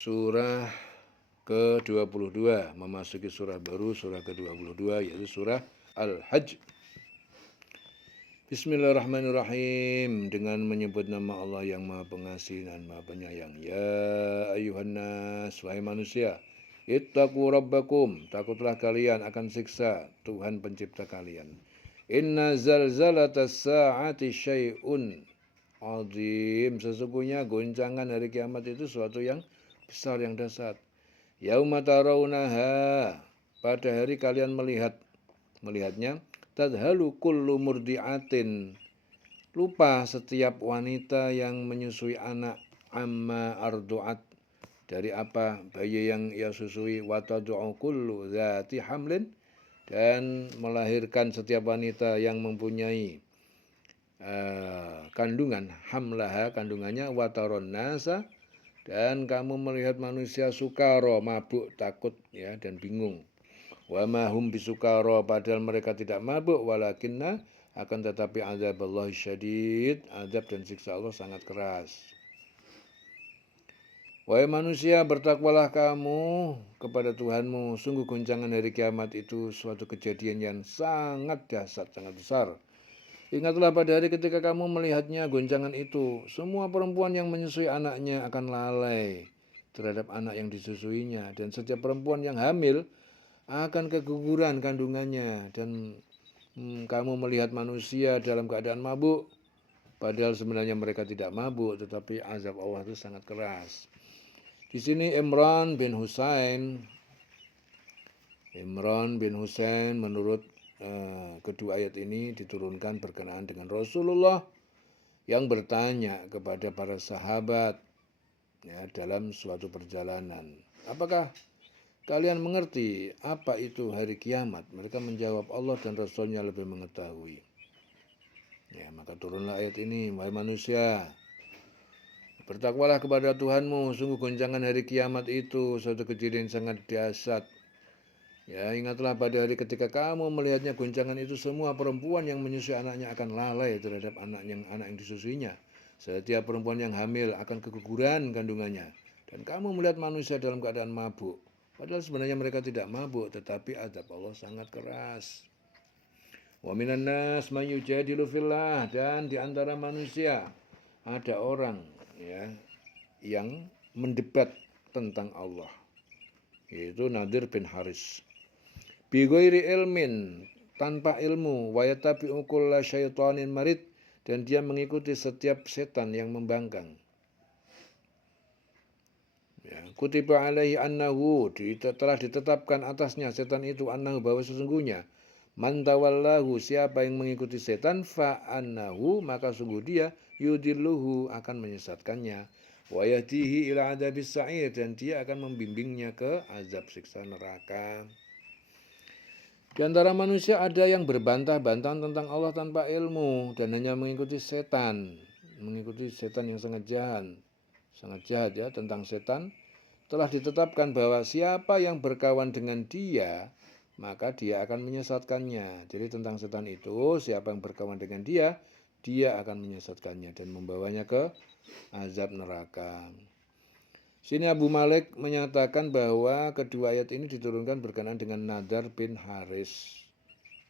Surah ke-22, memasuki surah baru, surah ke-22, yaitu surah Al-Hajj. Bismillahirrahmanirrahim. Dengan menyebut nama Allah yang Maha Pengasih dan Maha Penyayang. Ya ayuhan nas, wahai manusia, ittaqu rabbakum, takutlah kalian akan siksa Tuhan pencipta kalian. Inna zalzalatas sa'ati syai'un azim. Sesungguhnya goncangan hari kiamat itu suatu yang besar, yang dahsyat. Yauma tarawunaha, pada hari kalian melihatnya, tadhalu kullu murdi'atin, lupa setiap wanita yang menyusui anak, amma ardu'at, dari apa bayi yang ia susui, wa tad'u kullu dzati hamlin, dan melahirkan setiap wanita yang mempunyai kandungan, hamlaha, kandungannya, wa taron nasa, dan kamu melihat manusia sukaro, mabuk, takut, ya, dan bingung. Wa ma hum bisukaro, padahal mereka tidak mabuk, walakinna, akan tetapi azab Allah syadid, azab dan siksa Allah sangat keras. Wahai manusia, bertakwalah kamu kepada Tuhanmu. Sungguh goncangan hari kiamat itu suatu kejadian yang sangat dahsyat, sangat besar. Ingatlah pada hari ketika kamu melihatnya goncangan itu, semua perempuan yang menyusui anaknya akan lalai terhadap anak yang disusuinya, dan setiap perempuan yang hamil akan keguguran kandungannya, dan kamu melihat manusia dalam keadaan mabuk, padahal sebenarnya mereka tidak mabuk, tetapi azab Allah itu sangat keras. Di sini Imran bin Husain menurut kedua ayat ini diturunkan berkenaan dengan Rasulullah yang bertanya kepada para sahabat, ya, dalam suatu perjalanan, apakah kalian mengerti apa itu hari kiamat? Mereka menjawab, Allah dan Rasulnya lebih mengetahui. Ya, maka turunlah ayat ini, wahai manusia, bertakwalah kepada Tuhanmu, sungguh goncangan hari kiamat itu suatu kejadian sangat dahsyat. Ya, ingatlah pada hari ketika kamu melihatnya goncangan itu, semua perempuan yang menyusui anaknya akan lalai terhadap anak yang disusuinya. Setiap perempuan yang hamil akan keguguran kandungannya. Dan kamu melihat manusia dalam keadaan mabuk. Padahal sebenarnya mereka tidak mabuk, tetapi azab Allah sangat keras. Wa minan nas may yujadilu fillah, dan di antara manusia ada orang, ya, yang mendebat tentang Allah, yaitu Nadir bin Haris. Bi ghairi ilmin, tanpa ilmu, wa yatabi'u kulla syaitanin marid, dan dia mengikuti setiap setan yang membangkang. Ya, kutiba alaihi annahu, telah ditetapkan atasnya setan itu, annahu, bahwa sesungguhnya, man tawallahu, siapa yang mengikuti setan, fa annahu, maka sungguh dia, yudilluhu, akan menyesatkannya, wa yahdihi ila adzabis sa'ir, dan dia akan membimbingnya ke azab siksa neraka. Di antara manusia ada yang berbantah-bantahan tentang Allah tanpa ilmu dan hanya mengikuti setan yang sangat jahat, ya, tentang setan. Telah ditetapkan bahwa siapa yang berkawan dengan dia, maka dia akan menyesatkannya. Jadi tentang setan itu, siapa yang berkawan dengan dia, dia akan menyesatkannya dan membawanya ke azab neraka. Sini Abu Malik menyatakan bahwa kedua ayat ini diturunkan berkenaan dengan Nadar bin Haris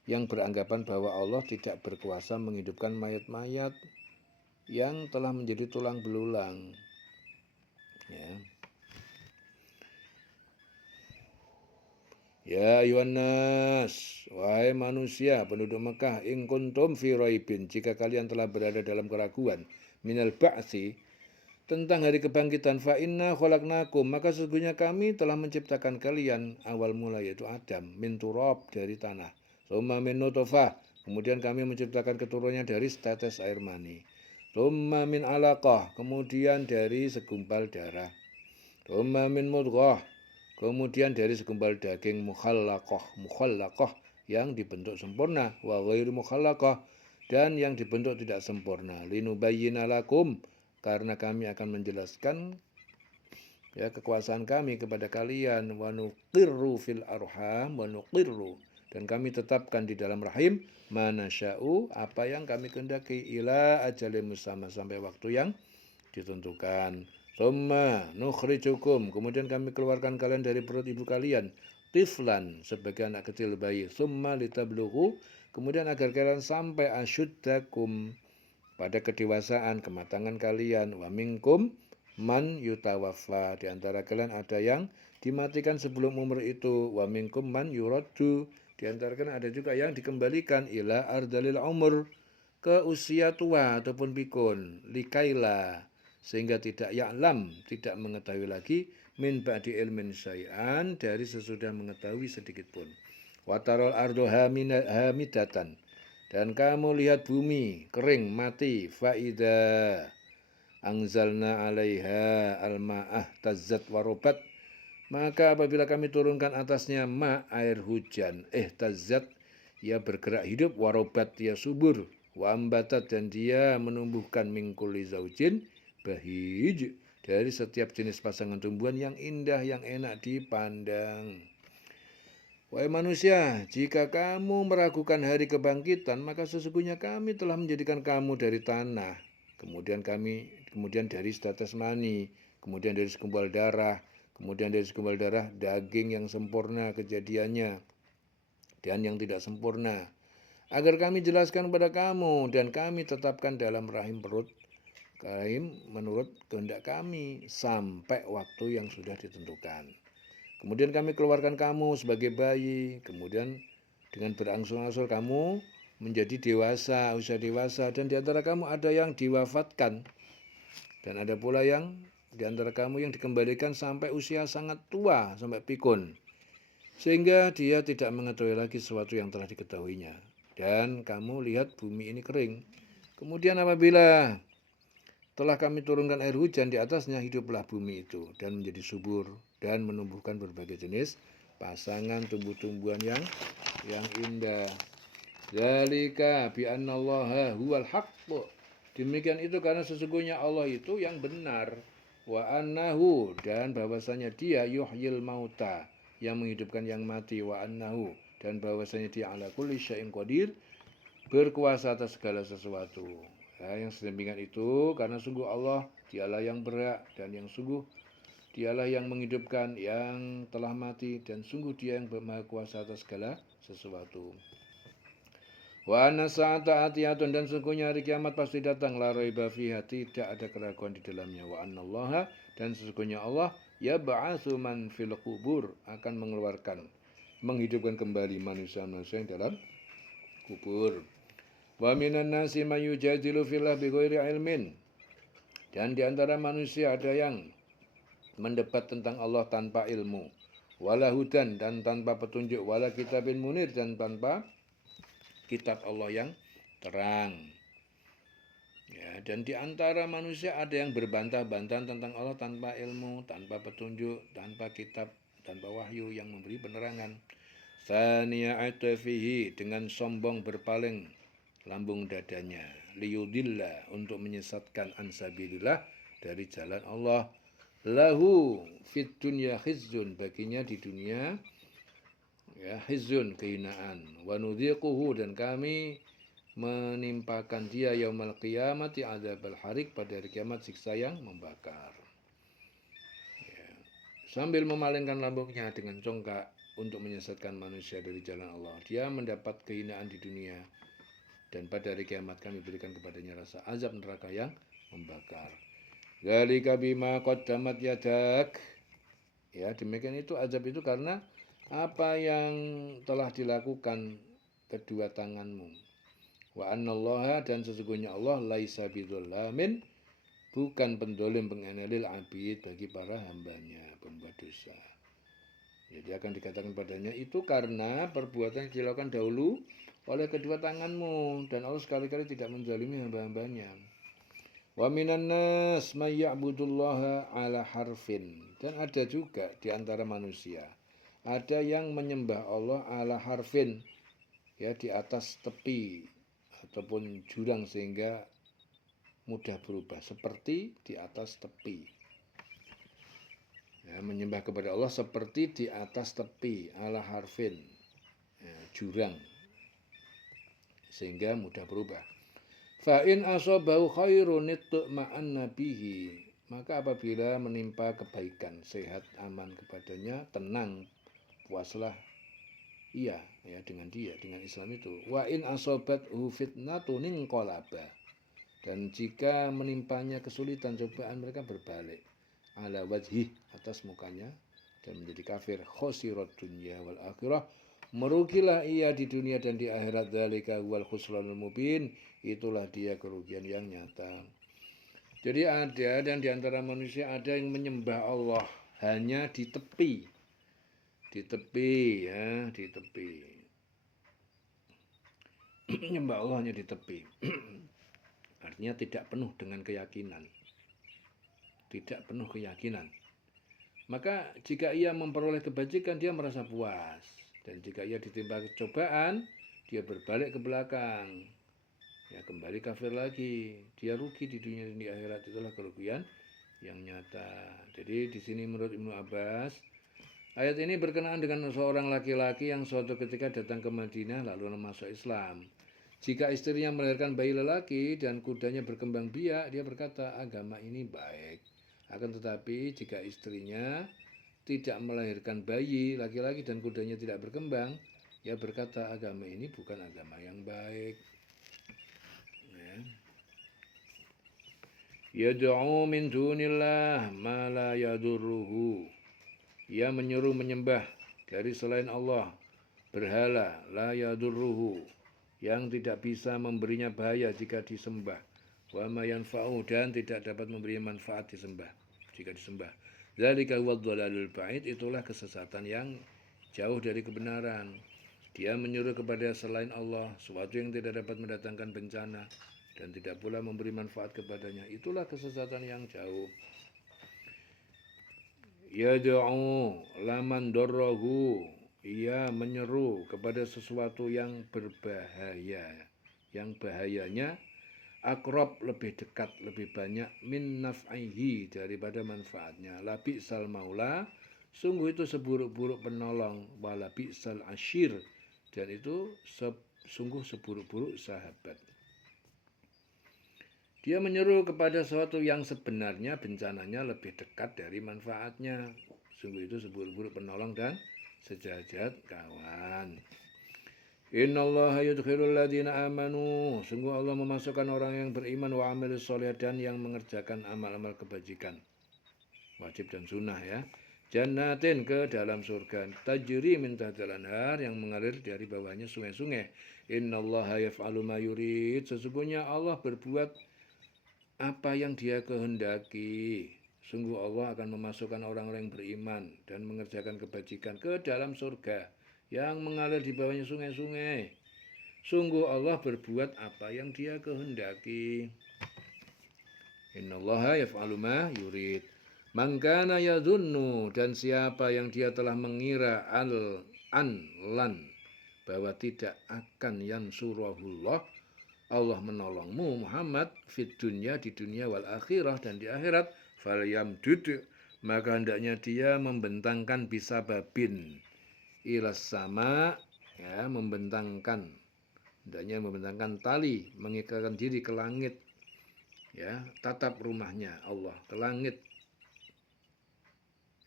yang beranggapan bahwa Allah tidak berkuasa menghidupkan mayat-mayat yang telah menjadi tulang belulang. Ya. Ya ayuhan nas, wahai manusia penduduk Mekah, in kuntum fi raibin, jika kalian telah berada dalam keraguan, minal ba'si, tentang hari kebangkitan, fa inna khalaqnakum, maka sesungguhnya kami telah menciptakan kalian awal mula, yaitu Adam, min turab, dari tanah, tsumma min nutfah, kemudian kami menciptakan keturunannya dari setetes air mani, tsumma min alaqah, kemudian dari segumpal darah, tsumma min mudghah, kemudian dari segumpal daging, mukhallaqah, yang dibentuk sempurna, wa ghairu mukhallaqah, dan yang dibentuk tidak sempurna, linubayyina lakum, karena kami akan menjelaskan, ya, kekuasaan kami kepada kalian, wa nuqirru fil arham, wa nuqirru, dan kami tetapkan di dalam rahim, manasya'u, apa yang kami kehendaki, ila ajalin musamma, sampai waktu yang ditentukan. Tsumma nukhrijukum, kemudian kami keluarkan kalian dari perut ibu kalian, tiflan, sebagai anak kecil bayi. Tsumma litablughu, kemudian agar kalian sampai asyuddakum, pada kedewasaan, kematangan kalian. Wa minkum man yutawaffa, di antara kalian ada yang dimatikan sebelum umur itu. Wa minkum man yuraddu, di antara kalian ada juga yang dikembalikan ila ardalil umur, ke usia tua ataupun pikun, likaila, sehingga tidak ya'lam, tidak mengetahui lagi, min ba'di ilmin syai'an, dari sesudah mengetahui sedikit pun. Watarol ardo hamidatan, dan kamu lihat bumi kering mati, faida angzalna alaiha alma'ah tazzat warobat, maka apabila kami turunkan atasnya air hujan, tazzat, ia bergerak hidup, warobat, ia subur, wa ambatat, dan dia menumbuhkan mingkuli zaujin bahij, dari setiap jenis pasangan tumbuhan yang indah, yang enak dipandang. Wahai manusia, jika kamu meragukan hari kebangkitan, maka sesungguhnya kami telah menjadikan kamu dari tanah, kemudian dari setetes mani, kemudian dari segumpal darah, kemudian dari segumpal darah daging yang sempurna kejadiannya dan yang tidak sempurna, agar kami jelaskan kepada kamu, dan kami tetapkan dalam rahim menurut kehendak kami sampai waktu yang sudah ditentukan. Kemudian kami keluarkan kamu sebagai bayi, kemudian dengan berangsur-angsur kamu menjadi dewasa, usia dewasa, dan di antara kamu ada yang diwafatkan, dan ada pula yang di antara kamu yang dikembalikan sampai usia sangat tua, sampai pikun, sehingga dia tidak mengetahui lagi sesuatu yang telah diketahuinya. Dan kamu lihat bumi ini kering. Kemudian apabila telah kami turunkan air hujan di atasnya, hiduplah bumi itu dan menjadi subur dan menumbuhkan berbagai jenis pasangan tumbuh-tumbuhan yang indah. Zalika bi annallaha huwal haqq. Demikian itu karena sesungguhnya Allah itu yang benar. Wa annahu, dan bahwasanya dia yuhyil mauta, yang menghidupkan yang mati. Wa annahu, dan bahwasanya dia ala kulli syai'in qadir, berkuasa atas segala sesuatu. Ya, yang sedemikian itu karena sungguh Allah dialah yang berhak, dan yang sungguh dialah yang menghidupkan yang telah mati, dan sungguh dia yang bermaha kuasa atas segala sesuatu. Wa anna sa'ata atiyatun, dan sungguhnya hari kiamat pasti datang, la raiba fiha, tidak ada keraguan di dalamnya. Wa annallaha, dan sesungguhnya Allah yab'atsu man fil qubur, akan menghidupkan kembali manusia-manusia yang dalam kubur. Wa minan nasi may yujadilu fillah bighairi ilmin, dan di antara manusia ada yang mendebat tentang Allah tanpa ilmu, wala hudan, dan tanpa petunjuk, wala kitabin munir, dan tanpa kitab Allah yang terang. Ya, dan di antara manusia ada yang berbantah-bantahan tentang Allah tanpa ilmu, tanpa petunjuk, tanpa kitab, tanpa wahyu yang memberi penerangan. Saniya atafihi, dengan sombong berpaling lambung dadanya, liyudillah, untuk menyesatkan ansabilillah, dari jalan Allah. Lahu fit dunya khizyun, baginya di dunia ya khizyun, kehinaan. Wa nudhiquhu, dan kami menimpakan dia yaumal qiyamati adzabal harik, pada hari kiamat siksa yang membakar. Ya. Sambil memalingkan lambungnya dengan congkak untuk menyesatkan manusia dari jalan Allah, dia mendapat kehinaan di dunia, dan pada hari kiamat kami berikan kepadanya rasa azab neraka yang membakar. Dzalika bima qaddamat yadak. Ya, demikian itu azab itu karena apa yang telah dilakukan kedua tanganmu. Wa annallaha, dan sesungguhnya Allah laisa bidzalamin, bukan pendolim pengenelil abid, bagi para hambanya, pembuat dosa. Jadi akan dikatakan padanya itu karena perbuatan yang dilakukan dahulu oleh kedua tanganmu, dan Allah sekali-kali tidak menzalimi hamba-hambanya. Wa minan nas may ya'budullaha ala harfin, dan ada juga di antara manusia ada yang menyembah Allah ala harfin, ya, di atas tepi ataupun jurang sehingga mudah berubah, seperti di atas tepi. Ya, menyembah kepada Allah seperti di atas tepi, ala harfin, ya, jurang, sehingga mudah berubah. Fa in asabahu khairun itma'anna bihi, Maka apabila menimpa kebaikan, sehat, aman kepadanya, tenang, puaslah ia ya dengan dia, dengan Islam itu. Wa in asobathu fitnatun inqalaba. Dan jika menimpanya kesulitan, cobaan, mereka berbalik ala wajhi, atas mukanya, dan menjadi kafir. Khosirat dunya wal akhirah, merugilah ia di dunia dan di akhirat. Dzalika wal khusranul mubin, itulah dia kerugian yang nyata. Jadi ada, dan di antara manusia ada yang menyembah Allah hanya di tepi ya, di tepi. Menyembah Allah hanya di tepi. Artinya tidak penuh dengan keyakinan. Tidak penuh keyakinan. Maka jika ia memperoleh kebajikan, dia merasa puas. Dan jika ia ditimpa cobaan, dia berbalik ke belakang. Ya, kembali kafir lagi. Dia rugi di dunia dan di akhirat. Itulah kerugian yang nyata. Jadi di sini menurut Ibnu Abbas, ayat ini berkenaan dengan seorang laki-laki yang suatu ketika datang ke Madinah lalu masuk Islam. Jika istrinya melahirkan bayi lelaki dan kudanya berkembang biak, dia berkata, agama ini baik. Akan tetapi jika istrinya tidak melahirkan bayi laki-laki dan kudanya tidak berkembang, ia berkata, agama ini bukan agama yang baik. Yad'u min dunillah ma la yadurruhu. Ia menyuruh menyembah dari selain Allah berhala la yadurruhu, yang tidak bisa memberinya bahaya jika disembah. Wa ma yanfa'u, dan tidak dapat memberi manfaat disembah jika disembah. Dzalika huwad dhalalul ba'id, itulah kesesatan yang jauh dari kebenaran. Dia menyuruh kepada selain Allah sesuatu yang tidak dapat mendatangkan bencana dan tidak pula memberi manfaat kepadanya. Itulah kesesatan yang jauh. Yad'u laman darrahu, ia menyeru kepada sesuatu yang berbahaya, yang bahayanya akrab, lebih dekat, lebih banyak, min naf'ihi, daripada manfaatnya. La bi'sal maula, sungguh itu seburuk-buruk penolong. Wala bi'sal ashir, dan itu sungguh seburuk-buruk sahabat. Dia menyeru kepada sesuatu yang sebenarnya bencananya lebih dekat dari manfaatnya. Sungguh itu seburuk-buruk penolong dan sejahat-jahat kawan. Innallaha yudkhilul ladzina amanu, sungguh Allah memasukkan orang yang beriman wa amilus sholihat, dan yang mengerjakan amal-amal kebajikan, wajib dan sunnah ya. Jannatin, ke dalam surga, tajri min tahtil anhar, yang mengalir dari bawahnya sungai-sungai. Innallaha yaf'alu ma yurid, sesungguhnya Allah berbuat apa yang dia kehendaki. Sungguh Allah akan memasukkan orang-orang yang beriman dan mengerjakan kebajikan ke dalam surga yang mengalir di bawahnya sungai-sungai. Sungguh Allah berbuat apa yang dia kehendaki. Innallaha yaf'alu ma yurid. Man kana yadhunnu, dan siapa yang dia telah mengira bahwa tidak akan yansurahullah, Allah menolongmu Muhammad, fit dunya, di dunia, wal akhirah, dan di akhirat, fal yamdud, maka hendaknya dia membentangkan bisababin ilas sama, ya, hendaknya membentangkan tali, mengikatkan diri ke langit, ya, tatap rumahnya Allah ke langit,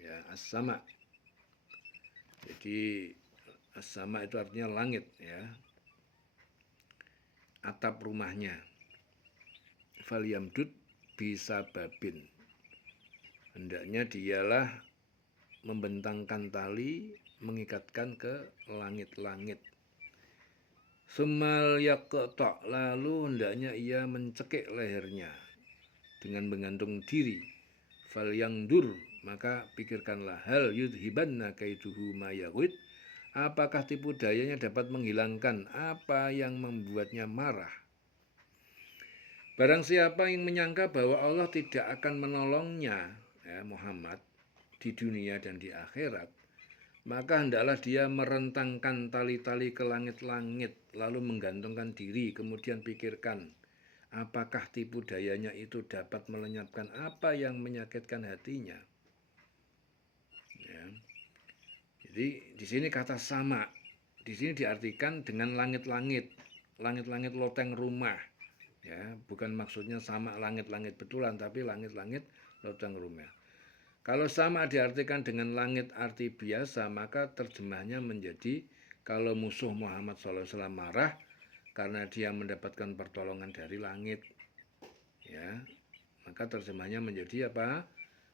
ya, as-sama. Jadi as-sama itu artinya langit, ya, atap rumahnya. Falyamdud bisababin, hendaknya dialah membentangkan tali, mengikatkan ke langit-langit. Sumal yaqta, lalu hendaknya ia mencekik lehernya dengan menggantung diri. Falyangdur, maka pikirkanlah, hal yudhibanna kaiduhu ma yahud, apakah tipu dayanya dapat menghilangkan apa yang membuatnya marah. Barang siapa yang menyangka bahwa Allah tidak akan menolongnya, ya, Muhammad, di dunia dan di akhirat, maka hendaklah dia merentangkan tali-tali ke langit-langit, lalu menggantungkan diri, kemudian pikirkan, apakah tipu dayanya itu dapat melenyapkan apa yang menyakitkan hatinya. Ya. Jadi di sini kata sama, di sini diartikan dengan langit-langit, langit-langit loteng rumah. Ya, bukan maksudnya sama langit-langit betulan, tapi langit-langit Loteng rumah. Kalau sama diartikan dengan langit arti biasa, maka terjemahnya menjadi kalau musuh Muhammad SAW marah karena dia mendapatkan pertolongan dari langit, ya, maka terjemahnya menjadi apa?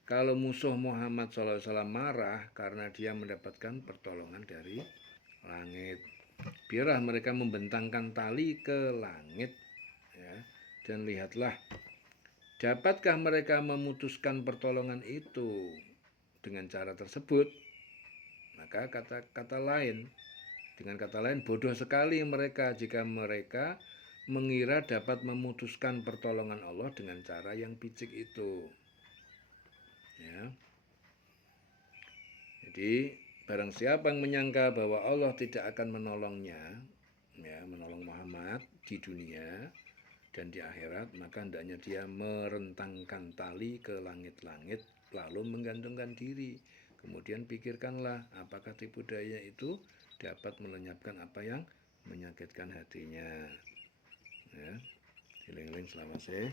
Kalau musuh Muhammad SAW marah karena dia mendapatkan pertolongan dari langit, biarlah mereka membentangkan tali ke langit, ya, dan lihatlah, dapatkah mereka memutuskan pertolongan itu dengan cara tersebut? Maka dengan kata lain, bodoh sekali mereka jika mereka mengira dapat memutuskan pertolongan Allah dengan cara yang picik itu. Ya. Jadi barang siapa yang menyangka bahwa Allah tidak akan menolongnya, ya, menolong Muhammad di dunia dan di akhirat, maka hendaknya dia merentangkan tali ke langit-langit lalu menggantungkan diri. Kemudian pikirkanlah apakah tipu daya itu dapat melenyapkan apa yang menyakitkan hatinya. Ya, eling-eling selama sore.